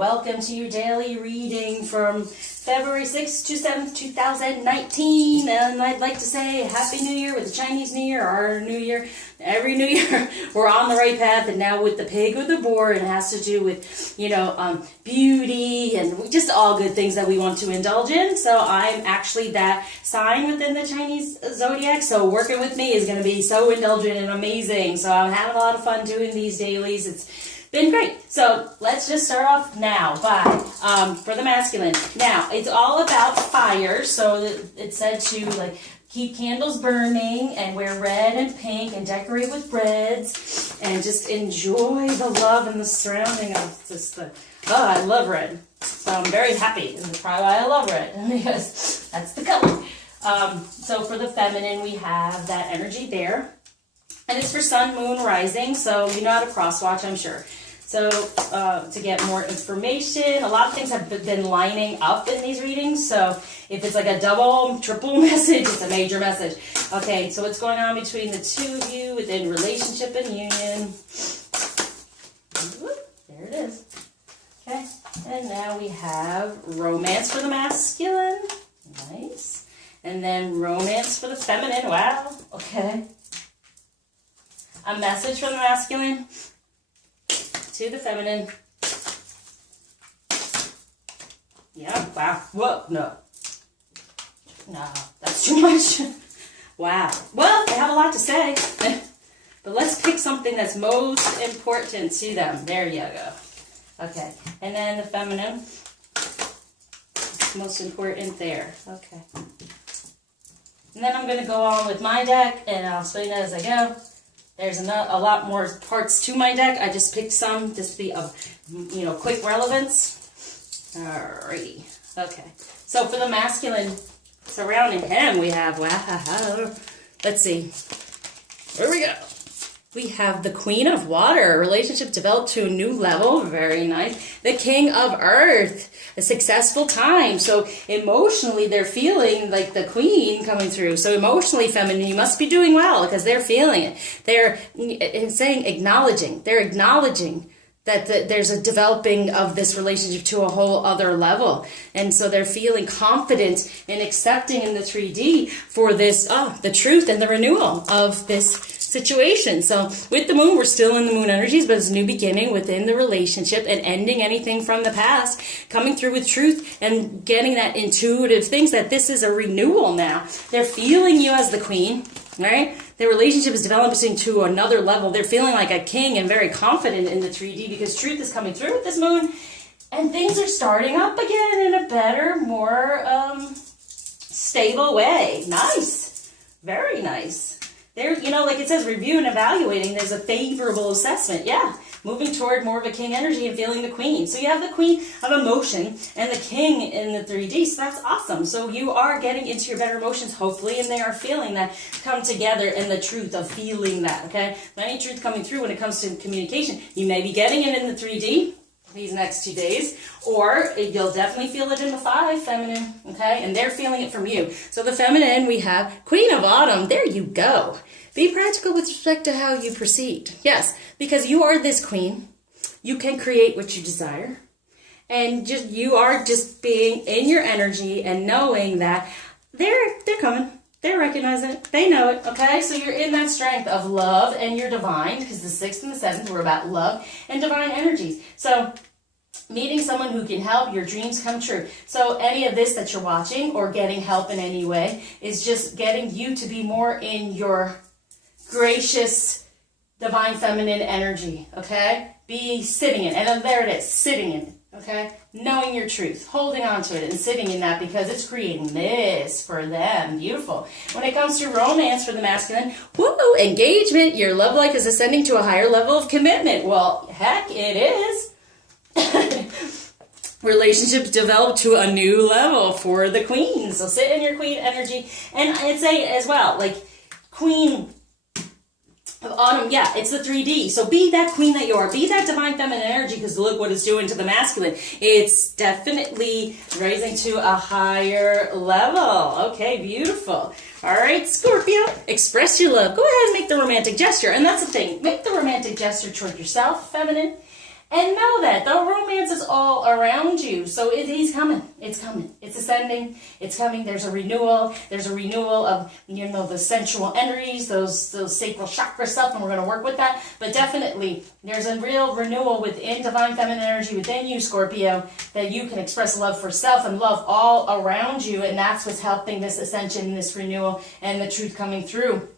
welcome to your daily reading from February 6th to 7th, 2019. And I'd like to say Happy New Year with the Chinese New Year, our New Year, every New Year. We're on the right path, and now with the pig or the boar, it has to do with, beauty and just all good things that we want to indulge in. So I'm actually that sign within the Chinese zodiac. So working with me is going to be so indulgent and amazing. So I'm having a lot of fun doing these dailies. It's been great. So let's just start off now by, for the masculine. Now, it's all about fire. So it said to keep candles burning and wear red and pink and decorate with reds and just enjoy the love and the surrounding of just I love red. So I'm very happy, and that's probably why I love red, because that's the color. So for the feminine, we have that energy there. And it's for sun, moon, rising, so you know how to cross-watch, I'm sure. So to get more information, a lot of things have been lining up in these readings. So if it's like a double, triple message, it's a major message. Okay, so what's going on between the two of you within relationship and union? There it is. Okay, and now we have romance for the masculine. Nice. And then romance for the feminine. Wow. Okay. A message from the masculine to the feminine. Yeah, wow. Whoa, no. No, that's too much. Wow. Well, they have a lot to say. But let's pick something that's most important to them. There you go. Okay. And then the feminine. Most important there. Okay. And then I'm going to go on with my deck, and I'll explain it as I go. There's a lot more parts to my deck. I just picked some just to be of, quick relevance. Alrighty. Okay. So for the masculine, surrounding him, we have, wow. Let's see. Here we go. We have the Queen of Water, a relationship developed to a new level, very nice. The King of Earth, a successful time. So emotionally, they're feeling like the Queen coming through. So emotionally, feminine, you must be doing well because they're feeling it. They're acknowledging that there's a developing of this relationship to a whole other level. And so they're feeling confident in accepting in the 3D for this, the truth and the renewal of this situation. So with the moon, we're still in the moon energies, but it's a new beginning within the relationship and ending anything from the past, coming through with truth and getting that intuitive things that this is a renewal now. They're feeling you as the queen, right? Their relationship is developing to another level. They're feeling like a king and very confident in the 3D because truth is coming through with this moon, and things are starting up again in a better, more stable way. Nice. Very nice. There, like it says, review and evaluating, there's a favorable assessment. Yeah, moving toward more of a king energy and feeling the queen. So you have the queen of emotion and the king in the 3D, so that's awesome. So you are getting into your better emotions, hopefully, and they are feeling that come together in the truth of feeling that, okay? Any truth coming through when it comes to communication. You may be getting it in the 3D these next 2 days, or you'll definitely feel it in the 5, feminine, okay? And they're feeling it from you. So the feminine, we have Queen of Autumn. There you go. Be practical with respect to how you proceed. Yes, because you are this queen. You can create what you desire. And you are just being in your energy and knowing that they're coming. They recognize it. They know it, okay? So you're in that strength of love and you're divine, because the 6th and the 7th were about love and divine energies. So meeting someone who can help your dreams come true. So any of this that you're watching or getting help in any way is just getting you to be more in your gracious, divine feminine energy, okay? Be sitting in, and there it is, sitting in it, okay? Knowing your truth, holding on to it and sitting in that because it's creating this for them. Beautiful. When it comes to romance for the masculine, woo, engagement, your love life is ascending to a higher level of commitment. Well, heck, it is. Relationships develop to a new level for the queen. So sit in your queen energy. And I'd say as well, like Queen of Autumn, yeah, it's the 3D. So be that queen that you are. Be that divine feminine energy, because look what it's doing to the masculine. It's definitely raising to a higher level. Okay, beautiful. All right, Scorpio, express your love. Go ahead and make the romantic gesture. And that's the thing. Make the romantic gesture toward yourself, feminine, And know that the romance is all around you. So he's coming. It's coming. It's ascending. It's coming. There's a renewal. There's a renewal of, the sensual energies, those sacral chakra stuff, and we're going to work with that. But definitely, there's a real renewal within divine feminine energy within you, Scorpio, that you can express love for self and love all around you. And that's what's helping this ascension, this renewal, and the truth coming through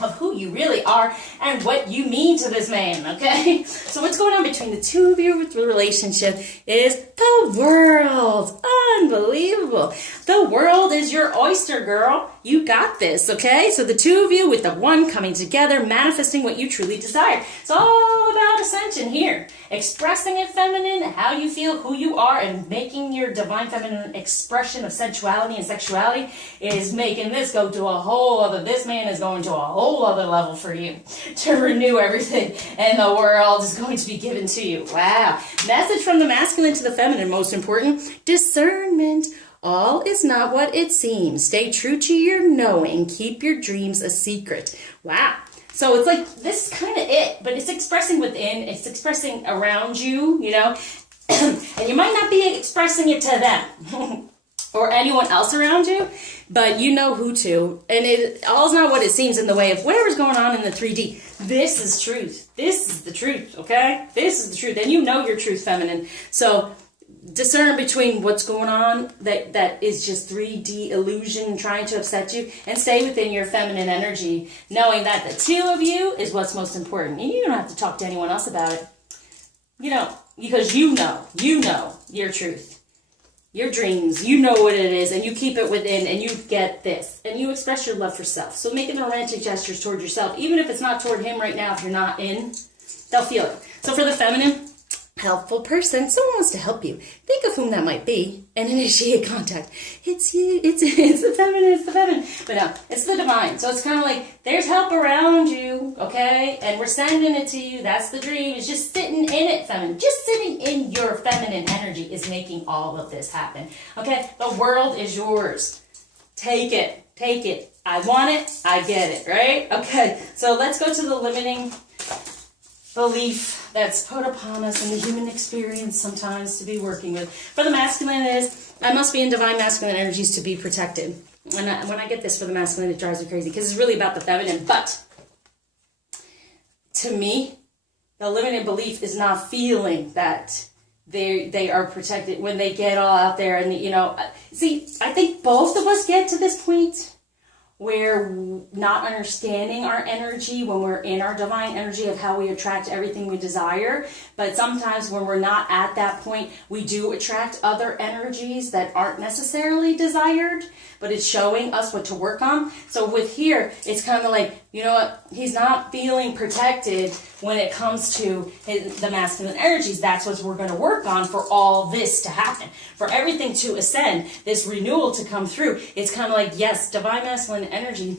of who you really are and what you mean to this man, okay? So what's going on between the two of you with the relationship is the world. Unbelievable. The world is your oyster, girl. You got this, okay? So the two of you with the one coming together, manifesting what you truly desire. It's all about ascension here. Expressing it feminine, how you feel, who you are, and making your divine feminine expression of sensuality and sexuality is making this go to a whole other, this man is going to a whole other level for you to renew everything, and the world is going to be given to you. Wow. Message from the masculine to the feminine, most important, discernment. All is not what it seems. Stay true to your knowing. Keep your dreams a secret. Wow. So it's like, this is kind of it, but it's expressing within, it's expressing around you, and you might not be expressing it to them or anyone else around you, but you know who to. And it all's not what it seems in the way of whatever's going on in the 3D. This is truth. This is the truth, okay? This is the truth. And you know your truth, feminine. So discern between what's going on that is just 3D illusion trying to upset you, and stay within your feminine energy, knowing that the two of you is what's most important. And you don't have to talk to anyone else about it. Because you know your truth, your dreams, you know what it is, and you keep it within, and you get this, and you express your love for self. So making romantic gestures toward yourself, even if it's not toward him right now, if you're not in, they'll feel it. So for the feminine, helpful person, someone wants to help you. Think of whom that might be and initiate contact. It's you. It's the feminine. But no, it's the divine. So it's kind of like there's help around you, okay? And we're sending it to you. That's the dream. It's just sitting in it, feminine. Just sitting in your feminine energy is making all of this happen, okay? The world is yours. Take it. Take it. I want it. I get it, right? Okay, so let's go to the limiting belief that's put upon us in the human experience sometimes to be working with. For the masculine is, I must be in divine masculine energies to be protected. And when I get this for the masculine, it drives me crazy because it's really about the feminine. But to me, the limiting belief is not feeling that they are protected when they get all out there. And, see, I think both of us get to this point where not understanding our energy when we're in our divine energy of how we attract everything we desire. But sometimes when we're not at that point, we do attract other energies that aren't necessarily desired, but it's showing us what to work on. So with here, it's kind of like, he's not feeling protected when it comes to the masculine energies. That's what we're going to work on for all this to happen. For everything to ascend, this renewal to come through, it's kind of like, yes, divine masculine energy,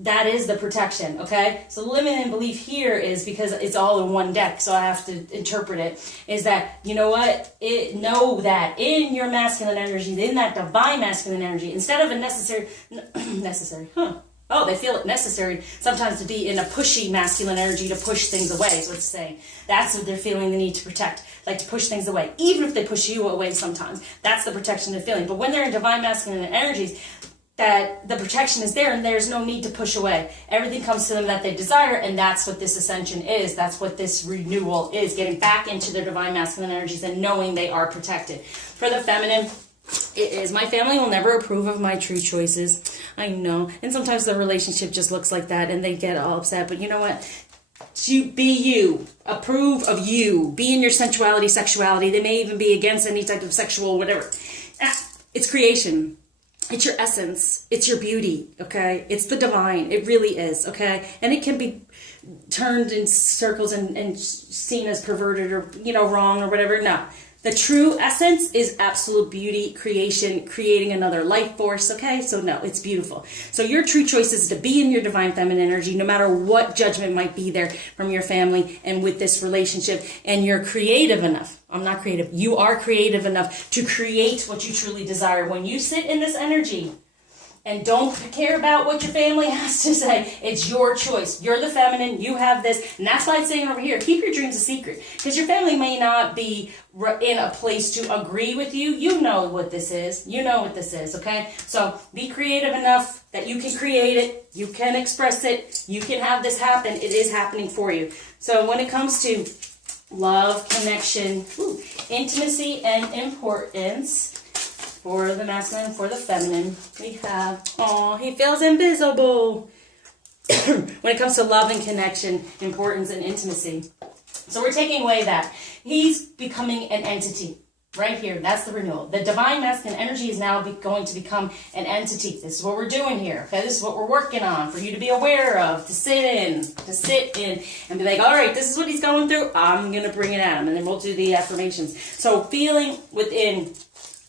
that is the protection, okay? So the limiting belief here is, because it's all in one deck, so I have to interpret it, is that, know that in your masculine energy, in that divine masculine energy, instead of a necessary, they feel it necessary sometimes to be in a pushy masculine energy to push things away, is what it's saying. That's what they're feeling the need to protect, like to push things away, even if they push you away sometimes. That's the protection they're feeling. But when they're in divine masculine energies, that the protection is there and there's no need to push away. Everything comes to them that they desire, and that's what this ascension is. That's what this renewal is, getting back into their divine masculine energies and knowing they are protected. For the feminine, it is, my family will never approve of my true choices. I know. And sometimes the relationship just looks like that and they get all upset. But you know what? Be you. Approve of you. Be in your sensuality, sexuality. They may even be against any type of sexual whatever. It's creation. It's your essence. It's your beauty, okay? It's the divine. It really is, okay? And it can be turned in circles and seen as perverted or, wrong or whatever. No. The true essence is absolute beauty, creation, creating another life force, okay? So no, it's beautiful. So your true choice is to be in your divine feminine energy, no matter what judgment might be there from your family and with this relationship. And you're creative enough. I'm not creative. You are creative enough to create what you truly desire. When you sit in this energy And don't care about what your family has to say. It's your choice. You're the feminine. You have this. And that's why it's saying over here, keep your dreams a secret. Because your family may not be in a place to agree with you. You know what this is. You know what this is, okay? So be creative enough that you can create it. You can express it. You can have this happen. It is happening for you. So when it comes to love, connection, intimacy, and importance, for the masculine, for the feminine, we have, he feels invisible. When it comes to love and connection, importance, and intimacy. So we're taking away that. He's becoming an entity. Right here, that's the renewal. The divine masculine energy is now going to become an entity. This is what we're doing here. Okay, this is what we're working on for you to be aware of, to sit in, and be like, all right, this is what he's going through. I'm going to bring it at him, and then we'll do the affirmations. So feeling within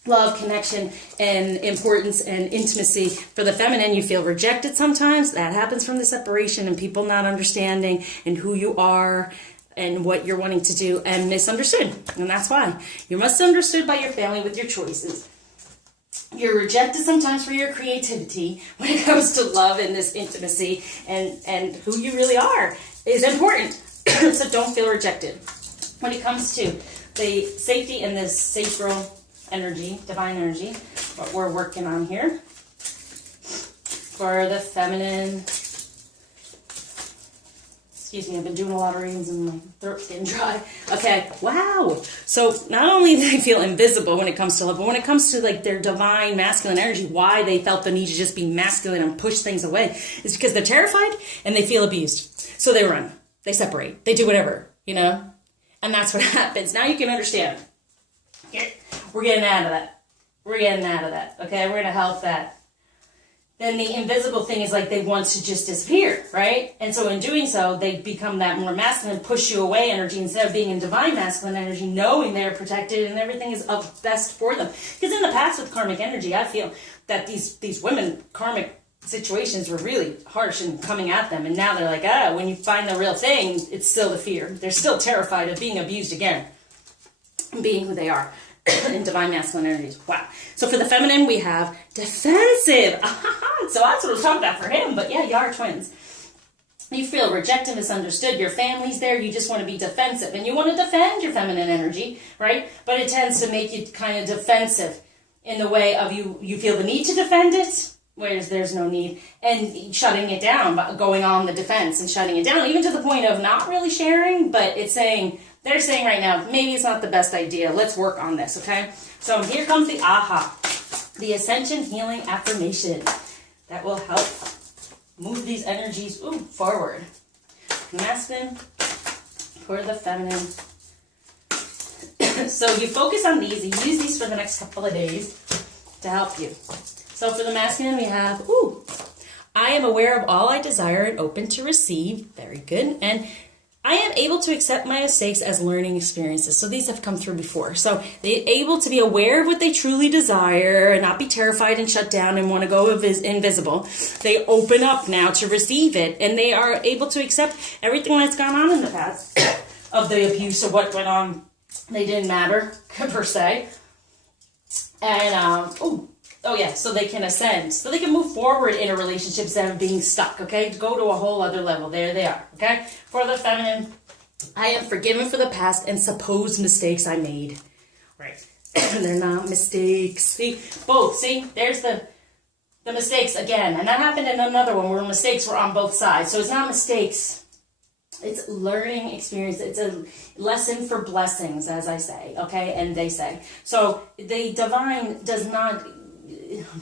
love, connection, and importance and intimacy. For the feminine, you feel rejected sometimes. That happens from the separation and people not understanding and who you are and what you're wanting to do, and misunderstood. And that's why. You're misunderstood by your family with your choices. You're rejected sometimes for your creativity when it comes to love and this intimacy, and who you really are is important. So don't feel rejected. When it comes to the safety and this sacral energy, divine energy, what we're working on here for the feminine. Excuse me, I've been doing a lot of readings and my throat's getting dry. Okay, wow. So not only do they feel invisible when it comes to love, but when it comes to like their divine masculine energy, why they felt the need to just be masculine and push things away is because they're terrified and they feel abused. So they run, they separate, they do whatever, you know? And that's what happens. Now you can understand. We're getting out of that. We're getting out of that, okay? We're going to help that. Then the invisible thing is like they want to just disappear, right? And so in doing so, they become that more masculine, push you away energy instead of being in divine masculine energy, knowing they're protected and everything is of best for them. Because in the past with karmic energy, I feel that these women, karmic situations were really harsh and coming at them. And now they're like, when you find the real thing, it's still the fear. They're still terrified of being abused again, being who they are. In divine masculine energies. Wow. So for the feminine, we have defensive. So that's what I was talking about for him. But yeah, you are twins. You feel rejected, misunderstood. Your family's there. You just want to be defensive. And you want to defend your feminine energy, right? But it tends to make you kind of defensive in the way of you feel the need to defend it, whereas there's no need, and shutting it down, going on the defense and shutting it down, even to the point of not really sharing, but it's saying, they're saying right now, maybe it's not the best idea. Let's work on this, okay? So here comes the the Ascension Healing Affirmation that will help move these energies forward. Masculine for the feminine. So you focus on these, you use these for the next couple of days to help you. So for the masculine, we have, I am aware of all I desire and open to receive. Very good. And I am able to accept my mistakes as learning experiences. So these have come through before. So they're able to be aware of what they truly desire and not be terrified and shut down and want to go invisible. They open up now to receive it, and they are able to accept everything that's gone on in the past of the abuse of what went on. They didn't matter, per se. And, so they can ascend. So they can move forward in a relationship instead of being stuck, okay? Go to a whole other level. There they are, okay? For the feminine, I am forgiven for the past and supposed mistakes I made. Right. They're not mistakes. See, both. See, there's the mistakes again. And that happened in another one where mistakes were on both sides. So it's not mistakes. It's learning experience. It's a lesson for blessings, as I say, okay? And they say. So the divine does not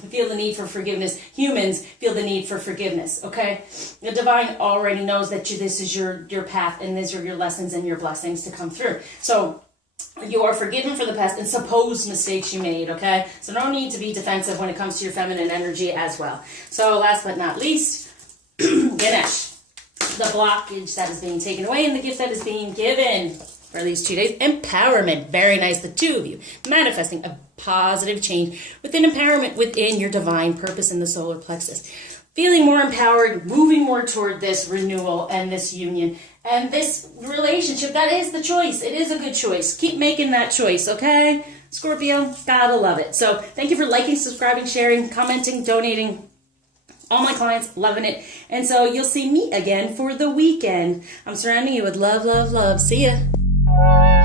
feel the need for forgiveness. Humans feel the need for forgiveness, okay? The divine already knows that this is your path, and these are your lessons and your blessings to come through. So you are forgiven for the past and supposed mistakes you made, okay? So no need to be defensive when it comes to your feminine energy as well. So last but not least, Ganesh. The blockage that is being taken away and the gift that is being given for these 2 days. Empowerment. Very nice, the two of you. Manifesting a positive change within empowerment within your divine purpose in the solar plexus. Feeling more empowered, moving more toward this renewal and this union and this relationship. That is the choice. It is a good choice. Keep making that choice, okay? Scorpio, gotta love it. So thank you for liking, subscribing, sharing, commenting, donating. All my clients loving it. And so you'll see me again for the weekend. I'm surrounding you with love, love, love. See ya.